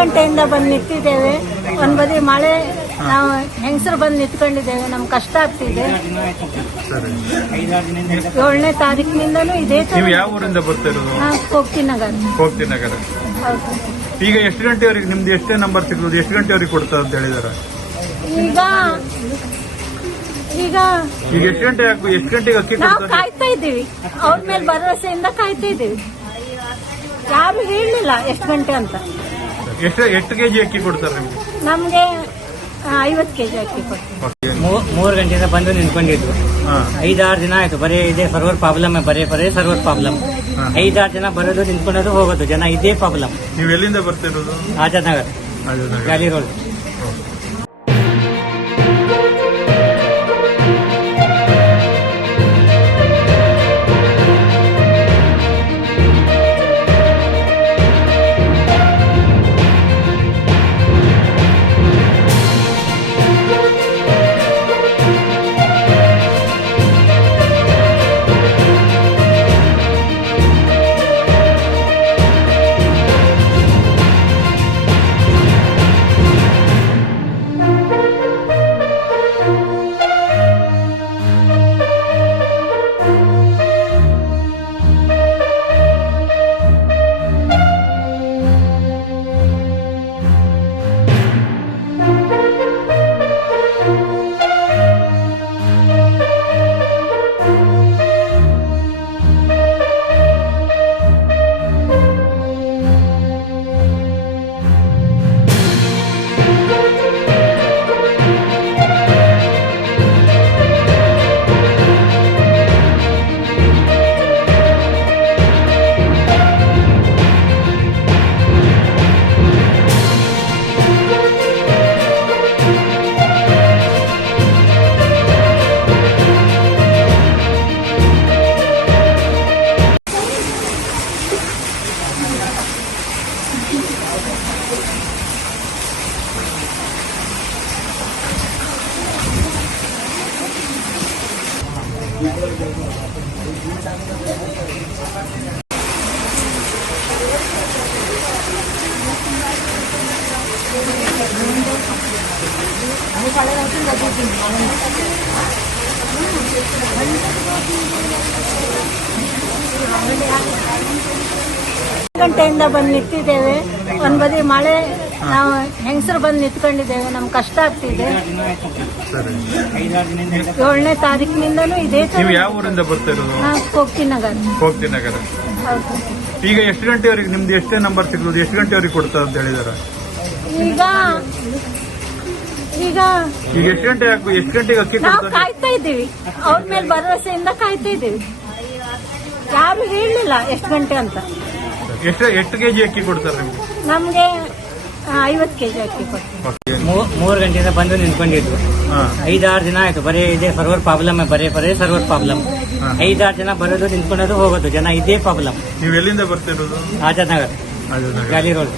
ಗಂಟೆಯಿಂದ ಬಂದು ನಿಂತಿದ್ದೇವೆ. ಒಂದ್ ಬದಿ ಮಳೆ, ನಾವು ಹೆಂಗಸರು ಬಂದು ನಿಂತ್ಕೊಂಡಿದ್ದೇವೆ. ನಮ್ಗೆ ಕಷ್ಟ ಆಗ್ತಿದೆ. 7ನೇ ತಾರೀಕಿನಿಂದನೂ ಇದೇ ತರ. ನೀವು ಯಾವ ಊರಿಂದ ಬರ್ತಾ ಇರೋದು? ಹೋಗ್ತಿನಗರ. ಹೌದು. ಈಗ ಎಷ್ಟು ಗಂಟೆವರೆಗೆ ನಿಮ್ದು ಎಷ್ಟೇ ನಂಬರ್ ಸಿಗೋದು, ಎಷ್ಟು ಗಂಟೆವರೆಗೆ ಕೊಡ್ತಾರೆ ಅಂತ ಹೇಳಿದಾರೆ? ಈಗ ಎಷ್ಟು ಗಂಟೆಗೆ ಅಕ್ಕಿ ನಾವು ಕಾಯ್ತಾ ಇದ್ದೀವಿ. ಅವ್ರ ಮೇಲೆ ಭರವಸೆಯಿಂದ ಕಾಯ್ತಾ ಇದ್ದೀವಿ. ಯಾರು ಹೇಳಲಿಲ್ಲ ಎಷ್ಟು ಗಂಟೆ ಅಂತ. ಎಷ್ಟು ಕೆಜಿ ಅಕ್ಕಿ ಕೊಡ್ತಾರೆ ನಿಮ್ಗೆ? ನಮ್ಗೆ 50 ಕೆಜಿ ಅಕ್ಕಿ ಕೊಡ್ತೀವಿ. 3 ಗಂಟೆಯಿಂದ ಬಂದು ನಿಂತ್ಕೊಂಡಿದ್ವು. 5-6 ದಿನ ಆಯ್ತು. ಬರೀ ಇದೇ ಸರ್ವರ್ ಪ್ರಾಬ್ಲಮ್, ಬರೇ ಸರ್ವರ್ ಪ್ರಾಬ್ಲಮ್. 5-6 ಜನ ಬರೋದು, ನಿಂತ್ಕೊಳ್ಳೋದು, ಹೋಗೋದು, ಜನ ಇದೇ ಪ್ರಾಬ್ಲಮ್. ನೀವು ಎಲ್ಲಿಂದ ಬರ್ತಿರೋದು? ಆಜಾದ್ ನಗರ್, ಗಾಲಿ ರೋಡ್. ಗಂಟೆಯಿಂದ ಬಂದು ನಿಂತಿದ್ದೇವೆ. ಒಂದ್ ಬದಿ ಮಳೆ, ನಾವು ಹೆಂಗಸರು ಬಂದು ನಿಂತ್ಕೊಂಡಿದ್ದೇವೆ. ನಮ್ಗೆ ಕಷ್ಟ ಆಗ್ತಿದೆ. 7ನೇ ತಾರೀಕಿನಿಂದನೂ ಇದೇ ತರ. ನೀವು ಯಾವ ಊರಿಂದ ಬರ್ತಾ ಇರೋದು? ಹೋಗ್ತಿನಗರ. ಹೌದು. ಈಗ ಎಷ್ಟು ಗಂಟೆವರೆಗೆ ನಿಮ್ದು ಎಷ್ಟೇ ನಂಬರ್ ಸಿಗೋದು, ಎಷ್ಟು ಗಂಟೆವರೆಗೆ ಕೊಡ್ತಾರೆ ಅಂತ ಹೇಳಿದಾರೆ? ಈಗ ಎಷ್ಟು ಗಂಟೆಗೆ ಅಕ್ಕಿ ನಾವು ಕಾಯ್ತಾ ಇದ್ದೀವಿ. ಅವ್ರ ಮೇಲೆ ಭರವಸೆಯಿಂದ ಕಾಯ್ತಾ ಇದ್ದೀವಿ. ಯಾರು ಹೇಳಲಿಲ್ಲ ಎಷ್ಟು ಗಂಟೆ ಅಂತ. ಎಷ್ಟು ಕೆಜಿ ಅಕ್ಕಿ ಕೊಡ್ತಾರೆ ನಿಮ್ಗೆ? ನಮ್ಗೆ 50 ಕೆಜಿ ಅಕ್ಕಿ ಕೊಡ್ತೀವಿ. 3 ಗಂಟೆಯಿಂದ ಬಂದು ನಿಂತ್ಕೊಂಡಿದ್ವು. 5-6 ದಿನ ಆಯ್ತು. ಬರೀ ಇದೇ ಸರ್ವರ್ ಪ್ರಾಬ್ಲಮ್, ಬರೇ ಸರ್ವರ್ ಪ್ರಾಬ್ಲಮ್. 5-6 ಜನ ಬರೋದು, ನಿಂತ್ಕೊಳ್ಳೋದು, ಹೋಗೋದು, ಜನ ಇದೇ ಪ್ರಾಬ್ಲಮ್. ನೀವು ಎಲ್ಲಿಂದ ಬರ್ತಿರೋದು? ಆಜಾದ್ ನಗರ್, ಗಾಲಿ ರೋಡ್.